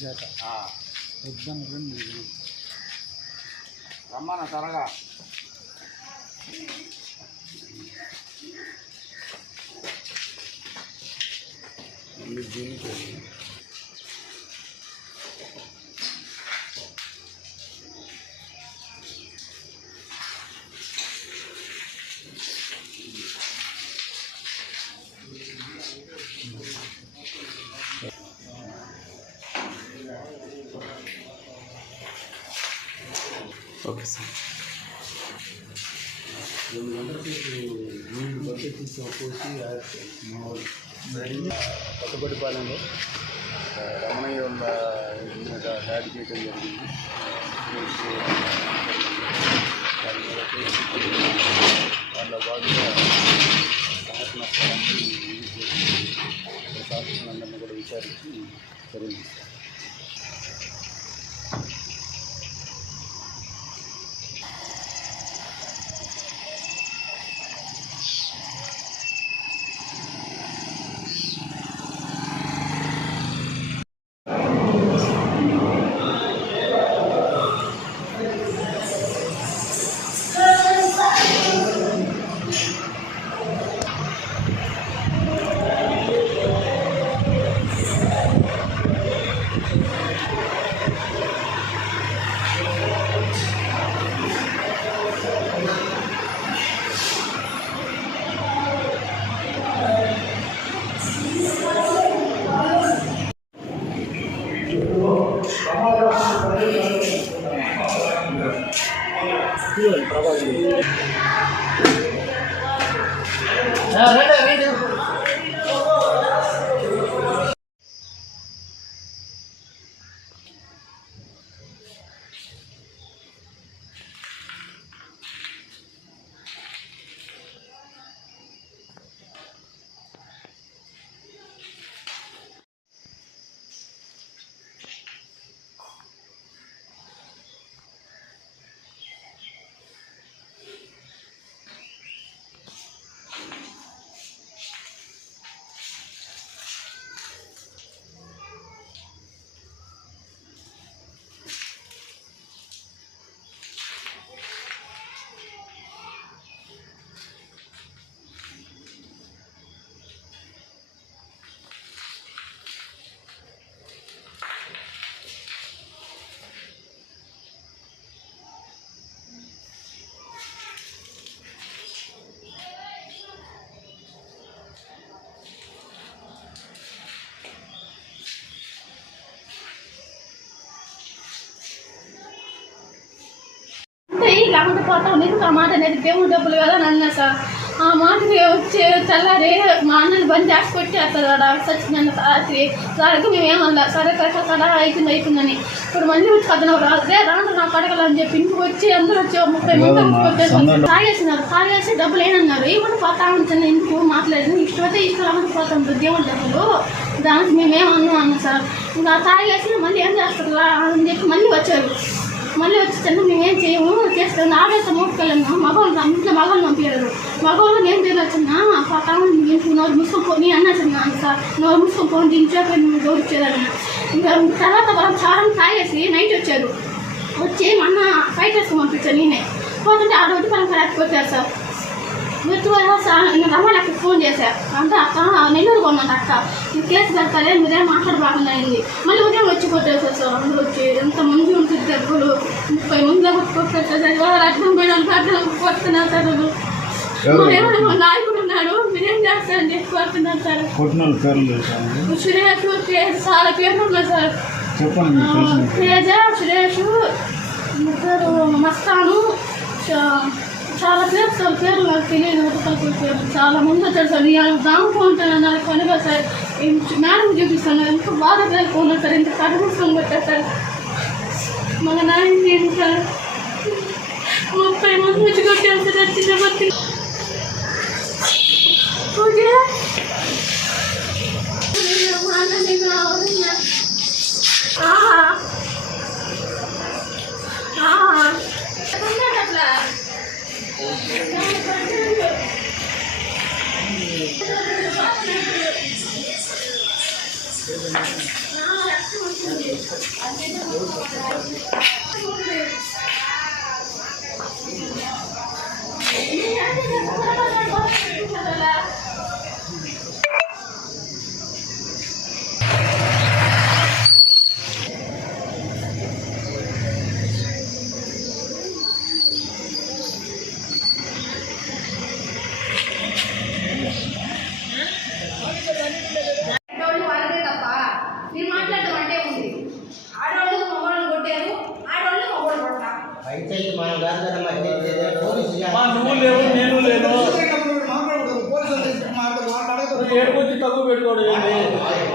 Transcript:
చేత ఎగ్జామ్ రండి రమ్మన్న త్వరగా. Okay sir. 2 గంటలకి నీళ్ళు బకెట్ పోసి కొత్తపల్లిపాలెంలో రమణయ్య వాళ్ళ మీద దాడి చేయడం జరిగింది. దానిలో భాగంగా శాసనందరినీ కూడా విచారించి చర్యలు తీసుకున్నారు. లేకుంటే పోతాం నీకు ఆ మాట అనేది దేవుడు డబ్బులు కదా అని అన్నా సార్. ఆ మాటకి వచ్చి తెల్లారి మా అన్నని బంద్ చేసి కొట్టేస్తారు ఆడ సచ్చినంత రాత్రి. సరే మేమేమన్నా సరే సరే అయిపోయిందని ఇప్పుడు మళ్ళీ వచ్చి కథనవు రాదే రాను నాకు అడగాలని చెప్పి ఇంటికి వచ్చి అందరూ వచ్చి 30 మంది కొట్టేసి తాగేసినారు. తాగేసి డబ్బులు ఏనన్నారు ఏమన్నా పోతా ఉంటుంది ఎందుకు మాట్లాడి ఇష్టమైతే ఇష్టం లేకపోతే పోతాం దేవుడు డబ్బులు దానికి మేమేమన్నా అన్నా సార్. ఇంకా తాగేసి మళ్ళీ ఏం చేస్తారు అని చెప్పి మళ్ళీ వచ్చారు. మళ్ళీ వచ్చేసరికి మేమేం చేయము చేస్తాను ఆడేస్తాం మూసుకెళ్ళాము మగవాళ్ళు ఇంట్లో మగవాళ్ళు పంపించారు. మగవాళ్ళు నేను తెలియచ్చున్నా ఇంట్లో నోరు మూసుకొని పోనీ అన్నా సార్ నోరు మూసుకొని పోనీ ఇంట్లో డోర్ ఇచ్చేదాన్ని. ఇంకా తర్వాత వాళ్ళు చాలా తాగేసి నైట్ వచ్చారు. వచ్చి మొన్న ఫైట్ వేసుకొని పంపించాను నేనే పోతుంటే ఆ రోజు మనం కరెక్ట్కి వచ్చారు సార్. రమ్మకి ఫోన్ చేశా అంటే అక్క నెల్లూరు కొన్నాను అక్క ఈ కేసు పెడతారే మీరేం మాట్లాడబాకుండా అయింది. మళ్ళీ ఉదయం వచ్చి కొట్టేసారు సార్. అందరూ వచ్చి ఎంతమంది ఉంటుంది డబ్బులు 30 మందిలో కొట్టేసారు. అర్థం పోయినాను అర్థం కొడుతున్నారు సార్. ఎవరైనా నాయకుడు ఉన్నాడు మీరేం చేస్తారని చెప్పి కొడుతున్నారు సార్. సురేష్ చాలా పేర్లు ఉన్నాయి సార్. తేజ సురేష్ ముగ్గురు మస్తాను చాలా పేరు నాకు తెలియదు. పేరు చాలా మంది వచ్చారు సార్. దాంట్లో ఉంటాను నాకు పనిగా సార్ మేడం చూపిస్తాను ఎంత బాధ తెలుసుకున్నాను సార్. ఇంత కడుపుకొని పెట్టారు సార్. మన నాయన సార్ 30 మంది వచ్చి కొట్టారు సార్. చిన్నపతి ఆడవాళ్ళు వాళ్ళదే తప్ప మీరు మాట్లాడడం అంటే ఉంది. ఆడవాళ్ళు మగవాళ్ళు కొట్టారు, ఆడవాళ్ళు మగవాళ్ళు కొట్టారు. అయితే మనం కాదు కదా మరి చేసేది. పోలీసు నువ్వు లేవు నేను లేను మాట్లాడకూడదు. పోలీసులు మాట్లాడకూడదు. ఏడుకొచ్చి తక్కువ పెట్టుకోవడం ఏంటి?